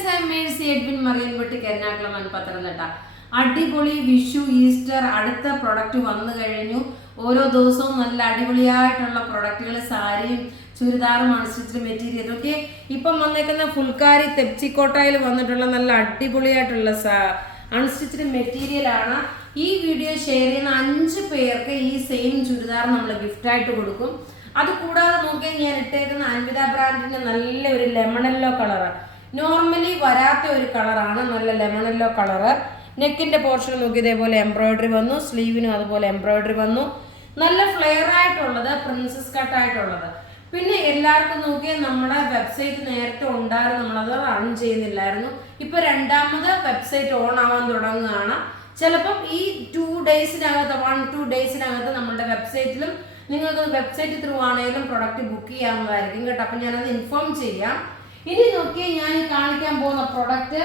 Friends, I Mercy Edwin Mariyanpetti Ernakulam Pathanamthitta. അടിപൊളി Vishu Easter അടുത്ത product വന്നു കഴിഞ്ഞു. ഓരോ ദിവസവും നല്ല അടിപൊളിയായിട്ടുള്ള പ്രൊഡക്റ്റുകൾ, സാരിയും ചുരിദാറും അൺസ്റ്റിച്ച്ഡ് മെറ്റീരിയൽ ഒക്കെ. ഇപ്പം വന്നേക്കുന്ന ഫുൾക്കാരി തെപ്ചിക്കോട്ടയിൽ വന്നിട്ടുള്ള നല്ല അടിപൊളിയായിട്ടുള്ള അൺസ്റ്റിച്ച്ഡ് മെറ്റീരിയലാണ്. ഈ വീഡിയോ ഷെയർ ചെയ്യുന്ന 5 പേർക്ക് ഈ സെയിം ചുരിദാർ നമ്മൾ ഗിഫ്റ്റായിട്ട് കൊടുക്കും. അത് കൂടാതെ നോക്കിയാൽ ഞാൻ ഇട്ടേക്കുന്ന അൻവിത ബ്രാൻഡിന്റെ നല്ല ഒരു ലെമൺ യെല്ലോ കളറ്, നോർമലി വരാത്ത ഒരു കളറാണ്. നല്ല ലെമൺ യെല്ലോ കളറ്. നെക്കിന്റെ പോർഷൻ നോക്കി ഇതേപോലെ എംബ്രോയിഡറി വന്നു, സ്ലീവിനും അതുപോലെ എംബ്രോയിഡറി വന്നു. നല്ല ഫ്ലെയർ ആയിട്ടുള്ളത്, പ്രിൻസസ് കട്ട് ആയിട്ടുള്ളത്. പിന്നെ എല്ലാവർക്കും നോക്കിയാൽ നമ്മുടെ വെബ്സൈറ്റ് നേരത്തെ ഉണ്ടായിരുന്നു, നമ്മളത് റൺ ചെയ്യുന്നില്ലായിരുന്നു. ഇപ്പൊ രണ്ടാമത് വെബ്സൈറ്റ് ഓൺ ആവാൻ തുടങ്ങുകയാണ്. ചിലപ്പം ഈ 2 ഡേയ്സിനകത്ത് 1-2 ഡേയ്സിനകത്ത് നമ്മുടെ വെബ്സൈറ്റിലും നിങ്ങൾക്ക് വെബ്സൈറ്റ് ത്രൂ ആണെങ്കിലും പ്രൊഡക്റ്റ് ബുക്ക് ചെയ്യാവുന്നതായിരിക്കും കേട്ടോ. അപ്പം ഞാനത് ഇൻഫോം ചെയ്യാം. ഇനി നോക്കിയാൽ ഞാൻ കാണിക്കാൻ പോകുന്ന പ്രൊഡക്റ്റ്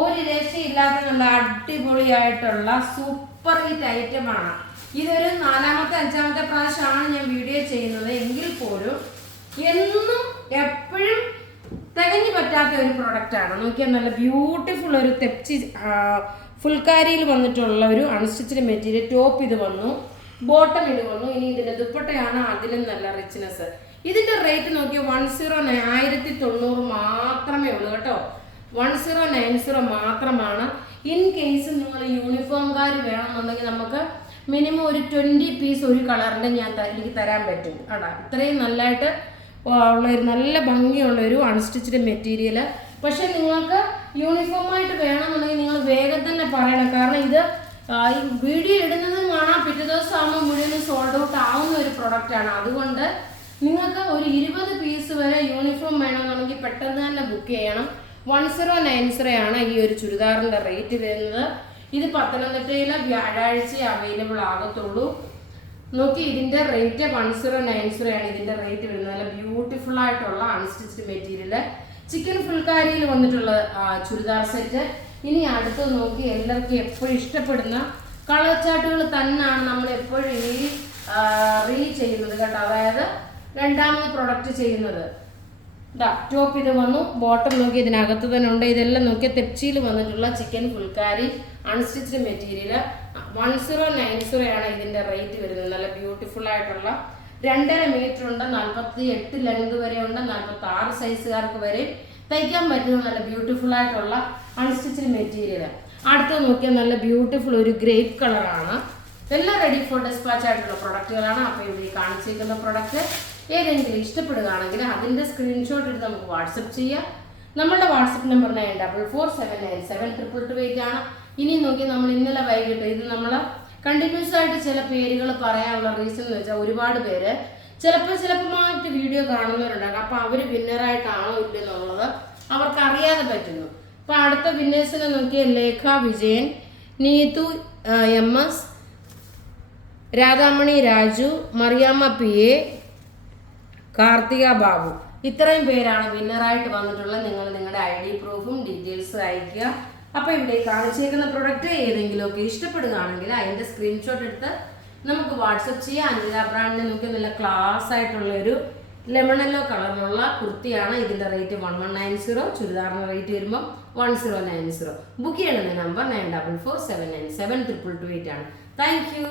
ഒരു രക്ഷയില്ലാത്ത നല്ല അടിപൊളിയായിട്ടുള്ള സൂപ്പർ ഹിറ്റ് ഐറ്റമാണ്. ഇതൊരു 4-ാമത്തെ 5-ാമത്തെ പ്രാവശ്യമാണ് ഞാൻ വീഡിയോ ചെയ്യുന്നത്. എങ്കിൽ പോലും എന്നും എപ്പോഴും തികഞ്ഞു പറ്റാത്ത ഒരു പ്രൊഡക്റ്റാണ്. നോക്കിയാൽ നല്ല ബ്യൂട്ടിഫുൾ ഒരു തെപ്ചി ഫുൾക്കാരിയിൽ വന്നിട്ടുള്ള ഒരു അൺസ്റ്റിച്ച്ഡ് മെറ്റീരിയൽ. ടോപ്പ് ഇത് വന്നു, ബോട്ടം ഇത് വന്നു. ഇനി ഇതിന്റെ ദുപ്പട്ടയാണ് അതിലും നല്ല റിച്ച്നെസ്. ഇതിന്റെ റേറ്റ് നോക്കിയാൽ 1090 മാത്രമേ ഉള്ളൂ കേട്ടോ. 1090 മാത്രമാണ്. ഇൻ കേസ് നിങ്ങൾ യൂണിഫോംകാർ വേണമെന്നുണ്ടെങ്കിൽ നമുക്ക് മിനിമം ഒരു 20 പീസ് ഒരു കളറിന്റെ എനിക്ക് തരാൻ പറ്റും കേട്ടോ. ഇത്രയും നല്ലതായിട്ട് ഉള്ള ഒരു നല്ല ഭംഗിയുള്ള ഒരു അൺസ്റ്റിച്ച്ഡ് മെറ്റീരിയൽ. പക്ഷെ നിങ്ങൾക്ക് യൂണിഫോമായിട്ട് വേണമെന്നുണ്ടെങ്കിൽ നിങ്ങൾ വേഗം തന്നെ പറയണം. കാരണം ഇത് ഈ വീഡിയോ ഇടുന്നതും കാണാം, പിറ്റേ ദിവസം ആകുമ്പോൾ മുഴുവനും സോൾഡ് ഔട്ട് ആവുന്ന ഒരു പ്രൊഡക്റ്റാണ്. അതുകൊണ്ട് നിങ്ങൾക്ക് ഒരു 20 പീസ് വരെ യൂണിഫോം വേണമെന്നുണ്ടെങ്കിൽ പെട്ടെന്ന് തന്നെ ബുക്ക് ചെയ്യണം. 1090 ആണ് ഈ ഒരു ചുരിദാറിന്റെ റേറ്റ് വരുന്നത്. ഇത് പത്തനംതിട്ടയിലെ വ്യാഴാഴ്ച അവൈലബിൾ ആകത്തുള്ളൂ. നോക്കി, ഇതിന്റെ റേറ്റ് 1090 ആണ് ഇതിന്റെ റേറ്റ് വരുന്നത്. നല്ല ബ്യൂട്ടിഫുൾ ആയിട്ടുള്ള അൺസ്റ്റിച്ച്ഡ് മെറ്റീരിയൽ, ചിക്കൻ ഫുൾക്കാരിയിൽ വന്നിട്ടുള്ള ചുരിദാർ സെറ്റ്. ഇനി അടുത്ത് നോക്കി, എല്ലാവർക്കും എപ്പോഴും ഇഷ്ടപ്പെടുന്ന കളർ ചാർട്ടുകൾ തന്നെയാണ് നമ്മൾ എപ്പോഴും ഈ ചെയ്യുന്നത് കേട്ടോ. അതായത് രണ്ടാമത് പ്രൊഡക്റ്റ് ചെയ്യുന്നത്. ടോപ്പ് ഇത് വന്നു, ബോട്ടം നോക്കി ഇതിനകത്ത് തന്നെ ഉണ്ട്. ഇതെല്ലാം നോക്കിയാൽ തെപ്ചിയിൽ വന്നിട്ടുള്ള ചിക്കൻ ഫുൾക്കാരി അൺസ്റ്റിച്ച്ഡ് മെറ്റീരിയൽ. 1090 ആണ് ഇതിന്റെ റേറ്റ് വരുന്നത്. നല്ല ബ്യൂട്ടിഫുൾ ആയിട്ടുള്ള 2.5 മീറ്റർ ഉണ്ട്, 48 ലെങ്ത് വരെ ഉണ്ട്, 46 സൈസുകാർക്ക് വരെ തയ്ക്കാൻ പറ്റുന്ന നല്ല ബ്യൂട്ടിഫുൾ ആയിട്ടുള്ള അൺസ്റ്റിച്ച്ഡ് മെറ്റീരിയൽ. അടുത്ത് നോക്കിയാൽ നല്ല ബ്യൂട്ടിഫുൾ ഒരു ഗ്രേപ്പ് കളറാണ്. എല്ലാം റെഡി ഫോർ ഡിസ്പാച്ച് ആയിട്ടുള്ള പ്രൊഡക്റ്റുകളാണ്. അപ്പോൾ ഇവിടെ കാണിച്ചിരിക്കുന്ന പ്രൊഡക്റ്റ് ഏതെങ്കിലും ഇഷ്ടപ്പെടുകയാണെങ്കിൽ അതിൻ്റെ സ്ക്രീൻഷോട്ട് എടുത്ത് നമുക്ക് വാട്സപ്പ് ചെയ്യാം. നമ്മളുടെ വാട്സപ്പ് നമ്പർ 9447972228 ആണ്. ഇനി നോക്കി, നമ്മൾ ഇന്നലെ വൈകിട്ട് ഇത് നമ്മൾ കണ്ടിന്യൂസ് ആയിട്ട് ചില പേരുകൾ പറയാനുള്ള റീസൺ എന്ന് വെച്ചാൽ ഒരുപാട് പേര് ചിലപ്പോഴായിട്ട് വീഡിയോ കാണുന്നവരുണ്ടാകും. അപ്പോൾ അവർ വിന്നറായിട്ടാണോ ഇല്ലെന്നുള്ളത് അവർക്ക് അറിയാതെ പറ്റുന്നു. അപ്പോൾ അടുത്ത വിന്നേഴ്സിനെ നോക്കിയ ലേഖ വിജയൻ, നീതു MS, രാധാമണി രാജു, മറിയാമ്മ PA, കാർത്തിക ബാബു, ഇത്രയും പേരാണ് വിന്നറായിട്ട് വന്നിട്ടുള്ളത്. നിങ്ങൾ നിങ്ങളുടെ ID പ്രൂഫും ഡീറ്റെയിൽസും അയക്കുക. അപ്പോൾ ഇവിടെ കാണിച്ചേക്കുന്ന പ്രൊഡക്റ്റ് ഏതെങ്കിലുമൊക്കെ ഇഷ്ടപ്പെടുകയാണെങ്കിൽ അതിൻ്റെ സ്ക്രീൻഷോട്ട് എടുത്ത് നമുക്ക് വാട്സപ്പ് ചെയ്യാം. അൻവിത ബ്രാൻഡിനെ നോക്കി നല്ല ക്ലാസ് ആയിട്ടുള്ള ഒരു ലെമൺ യെല്ലോ കളറിലുള്ള കുർത്തിയാണ്. ഇതിൻ്റെ റേറ്റ് 1190. ചുരിദാറിൻ്റെ റേറ്റ് വരുമ്പോൾ 1090. ബുക്ക് ചെയ്യണമെന്ന നമ്പർ 9447972228 ആണ്. Thank you.